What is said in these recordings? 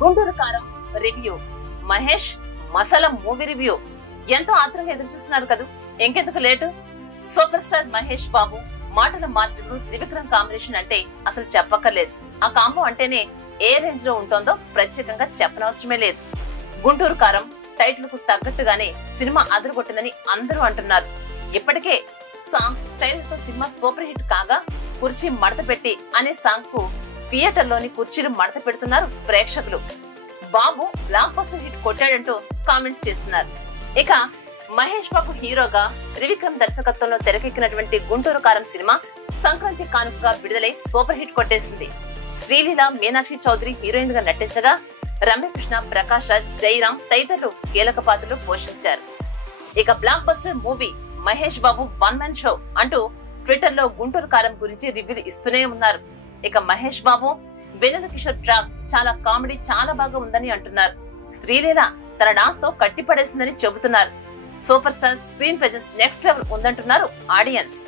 గుంటూరు కారం review, Mahesh masala movie review. ఎంతో ఆత్రంగా ఎదురు చూస్తున్నారు కదా, ఇంకెందుకు late? Super star Mahesh Babu మాటల మాత్రుడు త్రివిక్రమ్ కాంబినేషన్ అంటే అసలు చెప్పక్కర్లేదు. ఆ కాంబో అంటేనే ఏ రేంజ్ లో ఉంటుందో ప్రత్యేకంగా చెప్పనవసరమే లేదు. గుంటూరు కారం టైటిల్ కు తగ్గట్టుగానే సినిమా అదరగొట్టిందని అందరూ అంటున్నారు. ఇప్పటికే సాంగ్స్ స్టైల్ తో సినిమా సూపర్ హిట్ కాగా, కుర్చీ మడత పెట్టి అనే సాంగ్ కు థియేటర్ లోని కుర్చీలు మడత పెడుతున్నారు ప్రేక్షకులు. బాబు బ్లాక్ బస్టర్ హిట్ కొట్టాడంటూ కామెంట్స్ చేస్తున్నారు. ఇక మహేష్ బాబు హీరోగా త్రివిక్రమ్ దర్శకత్వంలో తెరకెక్కినటువంటి గుంటూరు కారం సినిమా సంక్రాంతి కానుకగా విడుదలై సూపర్ హిట్ కొట్టేసింది. శ్రీలీల, మీనాక్షి చౌదరి హీరోయిన్ గా నటించగా, రమ్యకృష్ణ, ప్రకాష్ రాజ్, జయరాం తదితరులు కీలక పాత్రలు పోషించారు. ఇక block buster movie Mahesh Babu one man show అంటూ ట్విట్టర్ లో గుంటూరు కారం గురించి రివ్యూలు ఇస్తూనే ఉన్నారు. ఇక మహేష్ బాబు వెన్నెల కిషోర్ ట్రాక్ చాలా కామెడీ, చాలా బాగా ఉందని అంటున్నారు. శ్రీలీల తన డాన్స్ తో కట్టిపడేసిందని చెబుతున్నారు. Super star screen presence next level ఉందంటున్నారు ఆడియన్స్.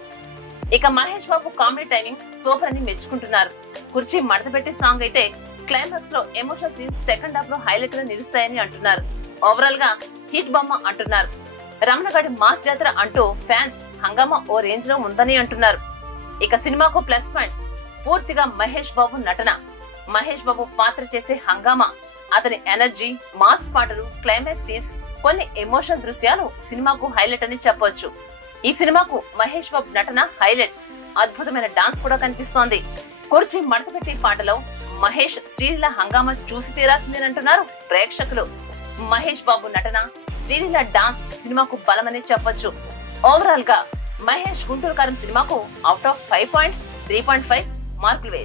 ఇక Mahesh Babu comedy timing super అని మెచ్చుకుంటున్నారు. కుర్చీ మడత పెట్టి సాంగ్ అయితే క్లైమాక్స్ లో ఎమోషనల్ సీన్స్ సెకండ్ హాఫ్ లో హైలైట్ గా నిలుస్తాయని అంటున్నారు. ఓవరాల్ గా హిట్ బొమ్మ అంటున్నారు. రమణగడి మాస్ జాతర అంటూ ఫ్యాన్స్ హంగామా ఓ రేంజ్ లో ఉందని అంటున్నారు. ఇక సినిమాకు ప్లస్ పాయింట్స్ పూర్తిగా మహేష్ బాబు నటన, మహేష్ బాబు పాత్ర చేసే హంగామా, అతని ఎనర్జీ, మాస్ పాటలు, క్లైమాక్స్ సీన్స్, కొన్ని ఎమోషనల్ దృశ్యాలు సినిమాకు హైలైట్ అని చెప్పొచ్చు. ఈ సినిమాకు మహేష్ బాబు నటన హైలైట్, అద్భుతమైన డాన్స్ కూడా కనిపిస్తోంది. కుర్చీ మడత పెట్టి పాటలో మహేష్, శ్రీలీల హంగామా చూసి తీరాల్సిందేనంటున్నారు ప్రేక్షకులు. మహేష్ బాబు నటన, శ్రీలీల డాన్స్ సినిమాకు బలమనే చెప్పొచ్చు. ఓవరాల్ గా మహేష్ గుంటూరు కారం సినిమాకు అవుట్ ఆఫ్ 5 పాయింట్స్ 3.5 మార్కులు వేయచ్చు.